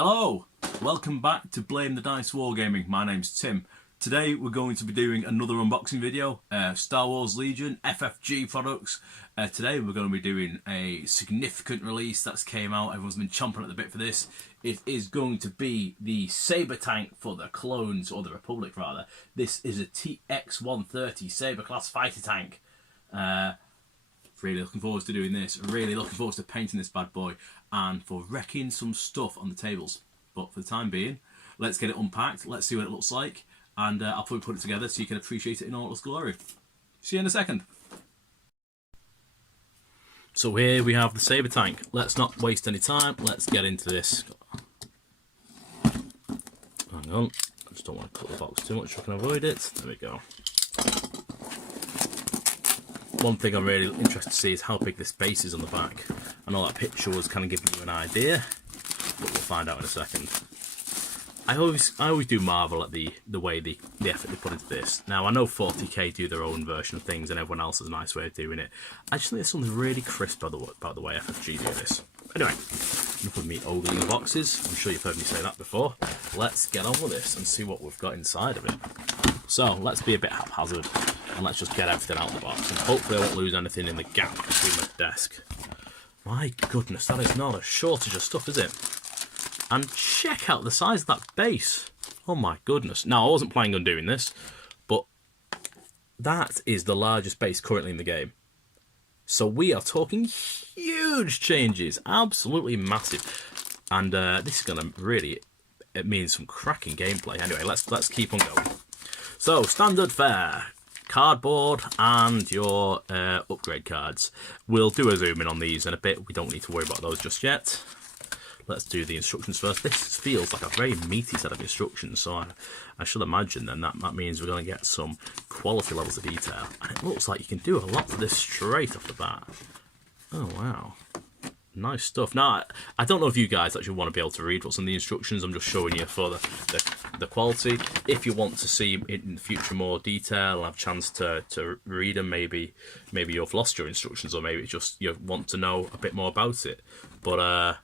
Hello, welcome back to Blame the Dice Wargaming. My name's Tim. Today we're going to be doing another unboxing video, Star Wars Legion, FFG products. Today we're going to be doing a significant release that's came out. Everyone's been chomping at the bit for this. It is going to be the Saber Tank for the Clones, or the Republic rather. This is a TX-130 Saber class fighter tank. Really looking forward to doing this, really looking forward to painting this bad boy and for wrecking some stuff on the tables. But for the time being, let's get it unpacked, let's see what it looks like, and I'll probably put it together so you can appreciate it in all its glory. See you in a second. So here we have the Saber Tank. Let's not waste any time, let's get into this. Hang on, I just don't want to cut the box too much so I can avoid it. There we go. One thing I'm really interested to see is how big this base is on the back. I know that picture was kind of giving you an idea, but we'll find out in a second. I always do marvel at the way the effort they put into this. Now I know 40k do their own version of things and everyone else has a nice way of doing it. I just think there's something really crisp about the way FFG do this. Anyway, enough of me ogling the boxes. I'm sure you've heard me say that before. Let's get on with this and see what we've got inside of it. So let's be a bit haphazard and let's just get everything out of the box, and hopefully I won't lose anything in the gap between my desk. My goodness, that is not a shortage of stuff, is it? And check out the size of that base. Oh my goodness. Now, I wasn't planning on doing this, but that is the largest base currently in the game. So we are talking huge changes, absolutely massive. And this is going to really mean some cracking gameplay. Anyway, let's keep on going. So, standard fare. Cardboard and your upgrade cards. We'll do a zoom in on these in a bit. We don't need to worry about those just yet. Let's do the instructions first. This feels like a very meaty set of instructions, so I should imagine then that means we're going to get some quality levels of detail. And it looks like you can do a lot to this straight off the bat. Oh wow. Nice stuff. Now, I don't know if you guys actually want to be able to read what's in the instructions. I'm just showing you for the quality. If you want to see in the future more detail and have a chance to read them, maybe you've lost your instructions, or maybe it's just you want to know a bit more about it. But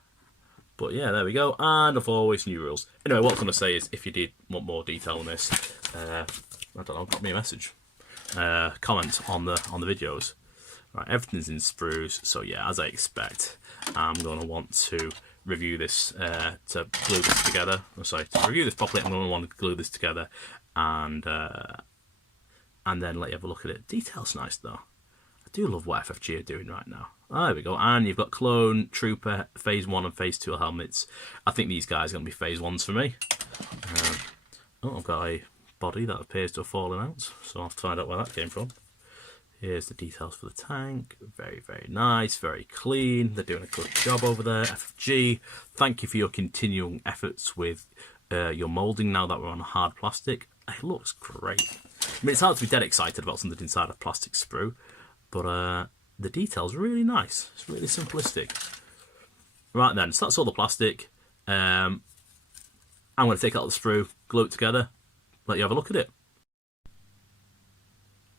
yeah, there we go. And as always, new rules. Anyway, what I'm going to say is, if you did want more detail on this, I don't know, drop me a message, comment on the videos. Right, everything's in sprues, so yeah, as I expect, I'm going to want to review this, to glue this together. Oh, sorry, to review this properly, I'm going to want to glue this together and then let you have a look at it. Detail's nice though. I do love what FFG are doing right now. Oh, there we go. And you've got Clone Trooper Phase 1 and Phase 2 helmets. I think these guys are going to be Phase 1s for me. Oh, I've got a body that appears to have fallen out, so I'll have to find out where that came from. Here's the details for the tank. Very, very nice, very clean. They're doing a good job over there. FFG, thank you for your continuing efforts with your moulding now that we're on hard plastic. It looks great. I mean, it's hard to be dead excited about something inside a plastic sprue, but the detail's really nice. It's really simplistic. Right then, so that's all the plastic. I'm going to take out the sprue, glue it together, let you have a look at it.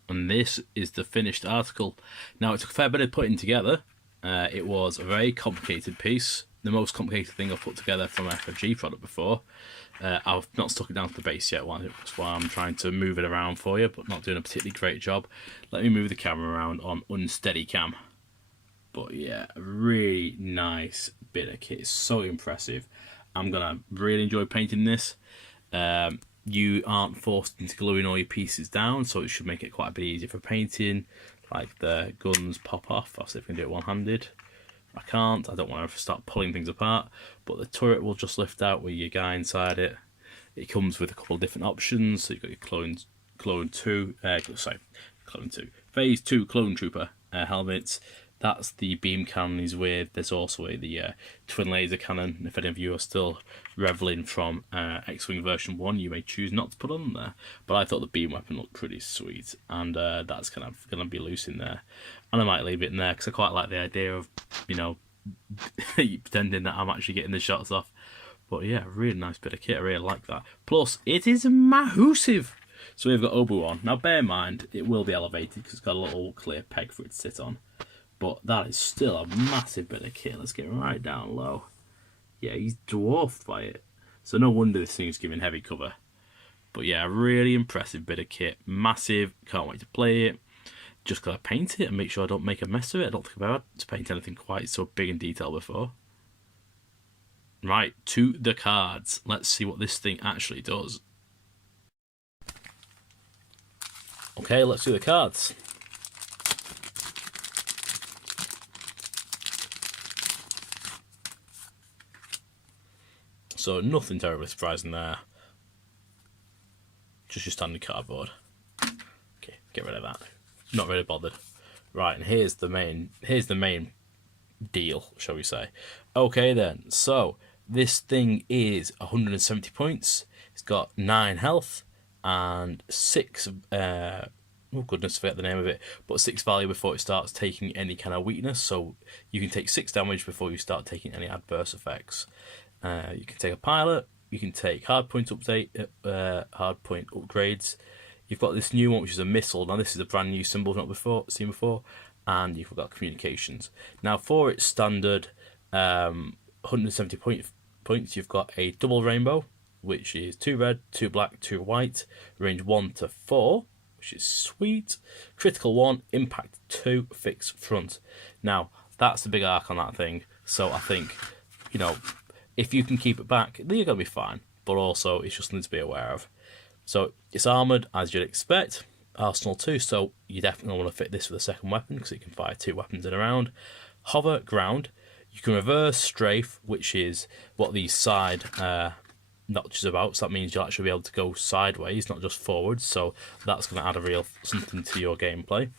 And this is the finished article. Now, it took a fair bit of putting together. It was a very complicated piece. The most complicated thing I've put together from an FFG product before. I've not stuck it down to the base yet, that's why I'm trying to move it around for you, but not doing a particularly great job. Let me move the camera around on unsteady cam. But yeah, a really nice bit of kit. It's so impressive. I'm going to really enjoy painting this. You aren't forced into gluing all your pieces down, so it should make it quite a bit easier for painting. Like the guns pop off. I'll see if I can do it one-handed. I can't. I don't want to start pulling things apart. But the turret will just lift out with your guy inside it. It comes with a couple of different options. So you've got your Clone 2, Phase 2 Clone Trooper helmets. That's the beam cannon he's with. There's also the twin laser cannon. If any of you are still reveling from X-Wing version 1, you may choose not to put on there. But I thought the beam weapon looked pretty sweet, and that's kind of going to be loose in there. And I might leave it in there because I quite like the idea of, you know, pretending that I'm actually getting the shots off. But yeah, really nice bit of kit. I really like that. Plus, it is massive. So we've got Obi-Wan. Now, bear in mind, it will be elevated because it's got a little clear peg for it to sit on. But that is still a massive bit of kit. Let's get right down low. yeah, he's dwarfed by it. So no wonder this thing's giving heavy cover. But yeah, really impressive bit of kit. Massive, can't wait to play it. Just gotta paint it and make sure I don't make a mess of it. I don't think I've ever had to paint anything quite so big in detail before. Right, to the cards. Let's see what this thing actually does. Okay, let's do the cards. So nothing terribly surprising there. Just your standard cardboard. Okay, get rid of that. Not really bothered. Right, and here's the main deal, shall we say. Okay then, so this thing is 170 points. It's got 9 health and 6 oh goodness, forget the name of it, but 6 value before it starts taking any kind of weakness, so you can take 6 damage before you start taking any adverse effects. You can take a pilot, you can take hardpoint upgrades. You've got this new one which is a missile. Now this is a brand new symbol not seen before, and you've got communications. Now for its standard 170 points, you've got a double rainbow, which is 2 red, 2 black, 2 white, range 1 to 4, which is sweet. Critical 1, impact 2, fixed front. Now that's the big arc on that thing. So I think, you know, if you can keep it back, then you're going to be fine. But also, it's just something to be aware of. So, it's armoured, as you'd expect. Arsenal 2, so you definitely want to fit this with a second weapon, because it can fire 2 weapons in a round. Hover, ground. You can reverse strafe, which is what these side notches about. So that means you'll actually be able to go sideways, not just forwards. So that's going to add a real something to your gameplay.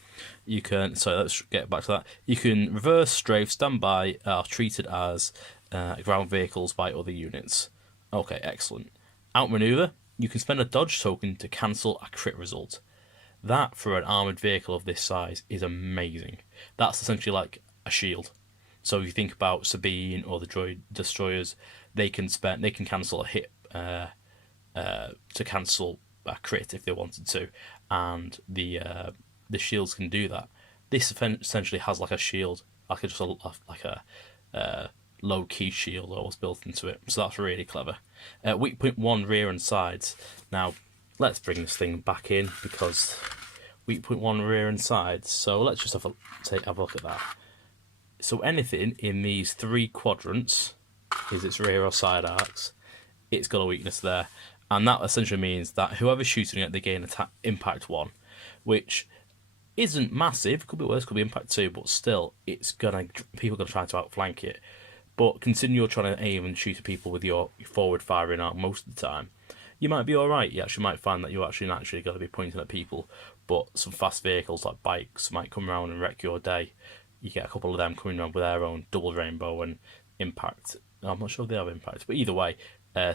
You can, so let's get back to that. You can reverse strafe, standby, are treated as ground vehicles by other units. Okay, excellent. Outmaneuver, you can spend a dodge token to cancel a crit result. That, for an armoured vehicle of this size, is amazing. That's essentially like a shield. So if you think about Sabine or the droid destroyers, they can cancel a hit to cancel a crit if they wanted to, and the shields can do that. This essentially has like a shield, like a low key shield almost built into it, so that's really clever. Weak point 1, rear and sides. Now let's bring this thing back in, because weak point 1, rear and sides. So let's just have a look at that. So anything in these 3 quadrants is its rear or side arcs. It's got a weakness there, and that essentially means that whoever's shooting it, they gain attack impact 1, which isn't massive. Could be worse, could be impact 2, but still, people are gonna try to outflank it. But considering you're trying to aim and shoot at people with your forward firing arc most of the time, you might be alright. You actually might find that you actually naturally got to be pointing at people, but some fast vehicles like bikes might come around and wreck your day. You get a couple of them coming around with their own double rainbow and impact. I'm not sure if they have impact, but either way,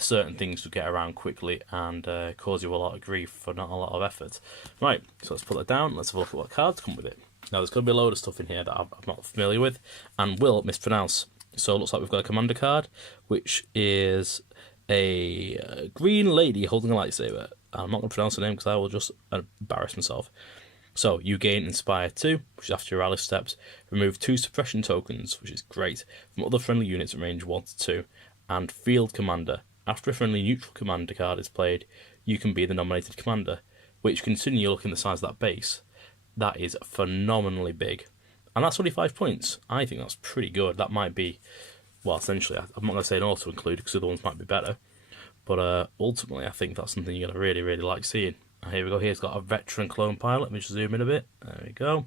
certain things will get around quickly and cause you a lot of grief for not a lot of effort. Right, so let's put that down. Let's have a look at what cards come with it. Now, there's going to be a load of stuff in here that I'm not familiar with and will mispronounce. So it looks like we've got a commander card, which is a green lady holding a lightsaber. I'm not going to pronounce her name because I will just embarrass myself. So you gain Inspire 2, which is after your ally steps. Remove 2 suppression tokens, which is great, from other friendly units at range 1 to 2. And Field Commander. After a friendly neutral commander card is played, you can be the nominated commander, which, considering you look in the size of that base, that is phenomenally big. And that's only 5 points. I think that's pretty good. That might be, well, essentially, I'm not going to say an auto include because other ones might be better. But ultimately, I think that's something you're going to really, really like seeing. Here we go. Here's got a veteran clone pilot. Let me just zoom in a bit. There we go.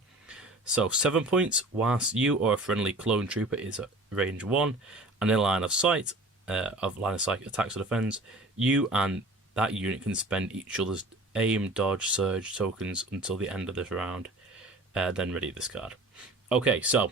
So 7 points, whilst you or a friendly clone trooper is at range 1 and in line of sight attacks or defense, you and that unit can spend each other's aim, dodge, surge tokens until the end of this round. Then ready this card. Okay, so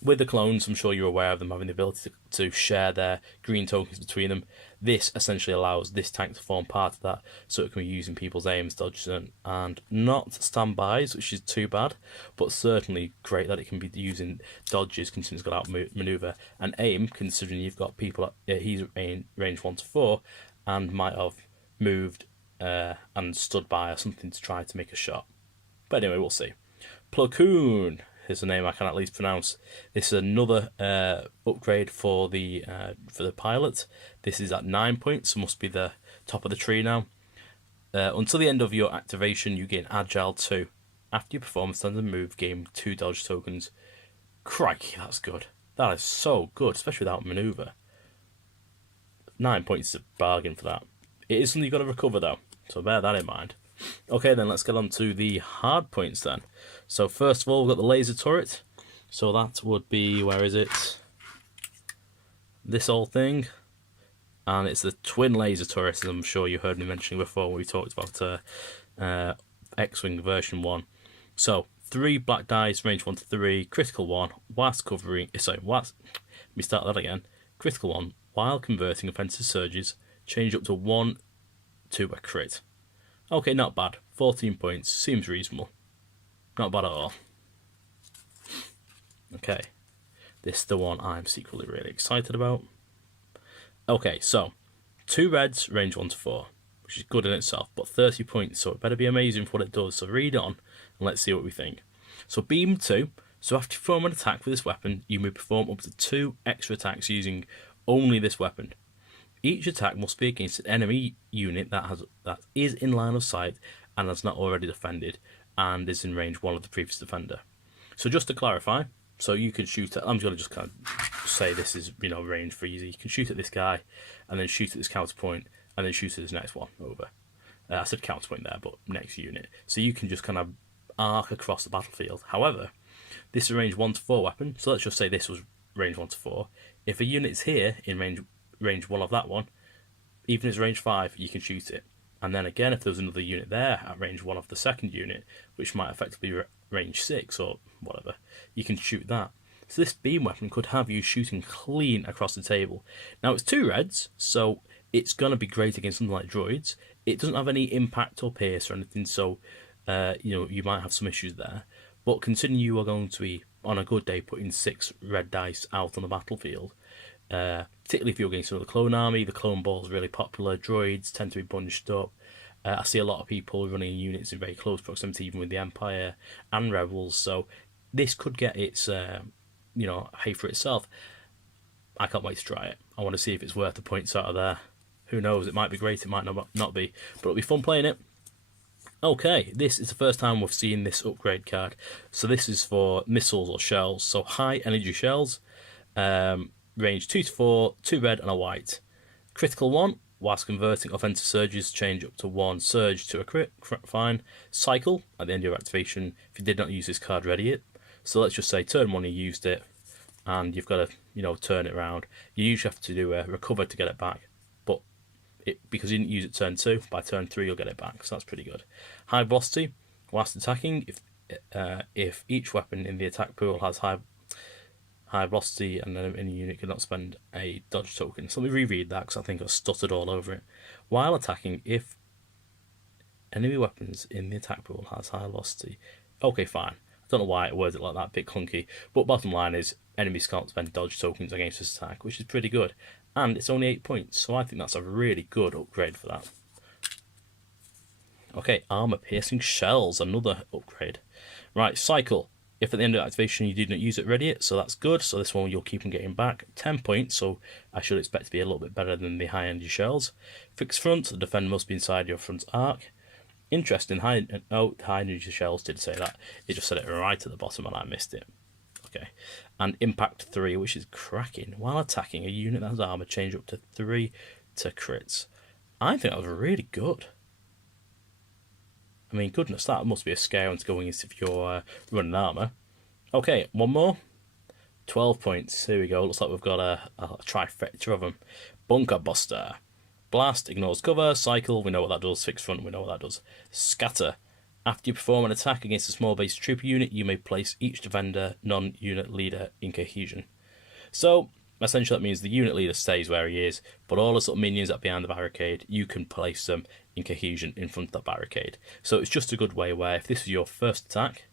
with the clones, I'm sure you're aware of them having the ability to share their green tokens between them. This essentially allows this tank to form part of that, so it can be used in people's aims, dodges, and not standbys, which is too bad, but certainly great that it can be using dodges, considering it's got outmaneuver, and aim, considering you've got people he's in range 1 to 4, and might have moved and stood by or something to try to make a shot. But anyway, we'll see. Plo Koon, here's a name I can at least pronounce. This is another upgrade for the pilot. This is at 9 points, so must be the top of the tree now. Until the end of your activation, you gain Agile 2. After you perform a standard move, gain 2 dodge tokens. Crikey, that's good. That is so good, especially without maneuver. 9 points is a bargain for that. It is something you've got to recover though, so bear that in mind. Okay, then let's get on to the hard points then. So first of all, we've got the laser turret. So that would be, where is it? This old thing. And it's the twin laser turret, as I'm sure you heard me mentioning before when we talked about X-Wing version 1. So 3 black dice, range 1 to 3, critical 1, whilst covering, let me start that again. Critical 1, while converting offensive surges, change up to 1 to a crit. Okay, not bad. 14 points, seems reasonable. Not bad at all. Okay, this is the one I'm secretly really excited about. Okay, so 2 reds, range 1 to 4, which is good in itself, but 30 points, so it better be amazing for what it does. So read on, and let's see what we think. So beam 2, so after you perform an attack with this weapon, you may perform up to 2 extra attacks using only this weapon. Each attack must be against an enemy unit that is in line of sight and has not already defended, and is in range 1 of the previous defender. So just to clarify, so you can shoot at, I'm going to just kind of say this is, range for easy. You can shoot at this guy, and then shoot at this counterpoint, and then shoot at this next one over. I said counterpoint there, but next unit. So you can just kind of arc across the battlefield. However, this is a range 1 to 4 weapon, so let's just say this was range 1 to 4. If a unit's here in range 1 of that one, even if it's range 5, you can shoot it. And then again, if there's another unit there at range 1 of the second unit, which might effectively be range 6 or whatever, you can shoot that. So this beam weapon could have you shooting clean across the table. Now it's 2 reds, so it's going to be great against something like droids. It doesn't have any impact or pierce or anything, so you might have some issues there. But considering you are going to be, on a good day, putting 6 red dice out on the battlefield, particularly if you're against another clone army, the clone ball is really popular. Droids tend to be bunched up. I see a lot of people running units in very close proximity, even with the Empire and Rebels. So this could get its, pay for itself. I can't wait to try it. I want to see if it's worth the points out of there. Who knows? It might be great. It might not be, but it'll be fun playing it. Okay, this is the first time we've seen this upgrade card. So this is for missiles or shells. So high energy shells. Range 2 to 4, 2 red and a white. Critical 1, whilst converting offensive surges, change up to 1 surge to a crit, fine. Cycle, at the end of your activation, if you did not use this card, ready it. So let's just say turn 1 you used it, and you've got to, turn it around. You usually have to do a recover to get it back, but because you didn't use it turn 2, by turn 3 you'll get it back, so that's pretty good. High velocity, whilst attacking, if each weapon in the attack pool has high velocity and then any unit cannot spend a dodge token. So let me reread that because I think I stuttered all over it. While attacking, if enemy weapons in the attack pool has high velocity. Okay, fine. I don't know why it words it like that, a bit clunky. But bottom line is, enemies can't spend dodge tokens against this attack, which is pretty good. And it's only 8 points, so I think that's a really good upgrade for that. Okay, armor piercing shells, another upgrade. Right, cycle. If at the end of activation you did not use it, ready it, so that's good. So this one you'll keep on getting back. 10 points, so I should expect to be a little bit better than the high energy shells. Fixed front, the defender must be inside your front arc. Interesting, high energy shells did say that. It just said it right at the bottom and I missed it. Okay. And impact 3, which is cracking. While attacking, a unit that has armor, change up to 3 to crits. I think that was really good. I mean, goodness, that must be a scare onto going into if you're running armour. Okay, one more. 12 points. Here we go. Looks like we've got a trifecta of them. Bunker Buster. Blast, ignores cover. Cycle, we know what that does. Fixed front, we know what that does. Scatter. After you perform an attack against a small base trooper unit, you may place each defender, non-unit leader in cohesion. So, essentially that means the unit leader stays where he is, but all the sort of minions that are behind the barricade, you can place them in cohesion in front of that barricade. So it's just a good way where if this is your first attack,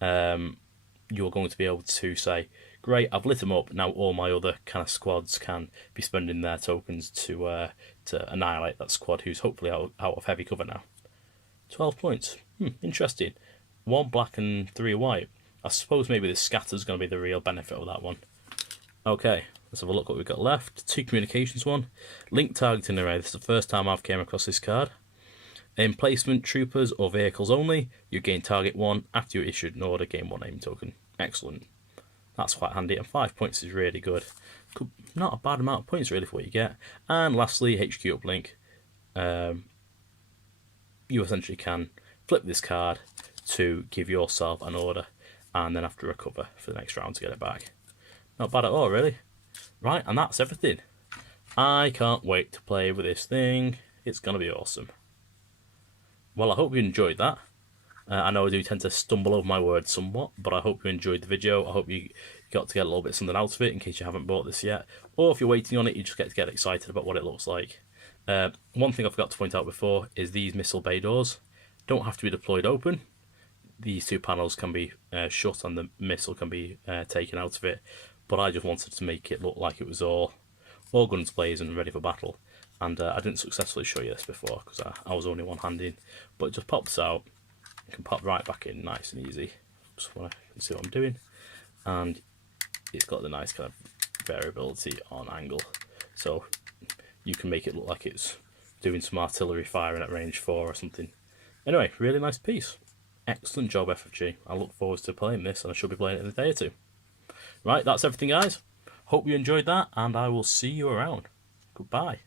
you're going to be able to say, great, I've lit them up, now all my other kind of squads can be spending their tokens to annihilate that squad who's hopefully out of heavy cover now. 12 points. Interesting. 1 black and 3 white. I suppose maybe the scatter's going to be the real benefit of that one. Okay, let's have a look what we've got left. 2 communications one. Link targeting array. This is the first time I've came across this card. Emplacement, troopers or vehicles only. You gain target 1 after you issued an order, gain 1 aim token. Excellent. That's quite handy, and 5 points is really good. Not a bad amount of points really for what you get. And lastly, HQ uplink. You essentially can flip this card to give yourself an order and then have to recover for the next round to get it back. Not bad at all, really. Right, and that's everything. I can't wait to play with this thing. It's going to be awesome. Well, I hope you enjoyed that. I know I do tend to stumble over my words somewhat, but I hope you enjoyed the video. I hope you got to get a little bit something out of it in case you haven't bought this yet. Or if you're waiting on it, you just get to get excited about what it looks like. One thing I forgot to point out before is these missile bay doors don't have to be deployed open. These 2 panels can be shut and the missile can be taken out of it. But I just wanted to make it look like it was all guns blazing and ready for battle. And I didn't successfully show you this before because I was only one-handed. But it just pops out. You can pop right back in nice and easy. Just want to see what I'm doing. And it's got the nice kind of variability on angle. So you can make it look like it's doing some artillery firing at range 4 or something. Anyway, really nice piece. Excellent job, FFG. I look forward to playing this, and I should be playing it in a day or 2. Right, that's everything, guys. Hope you enjoyed that, and I will see you around. Goodbye.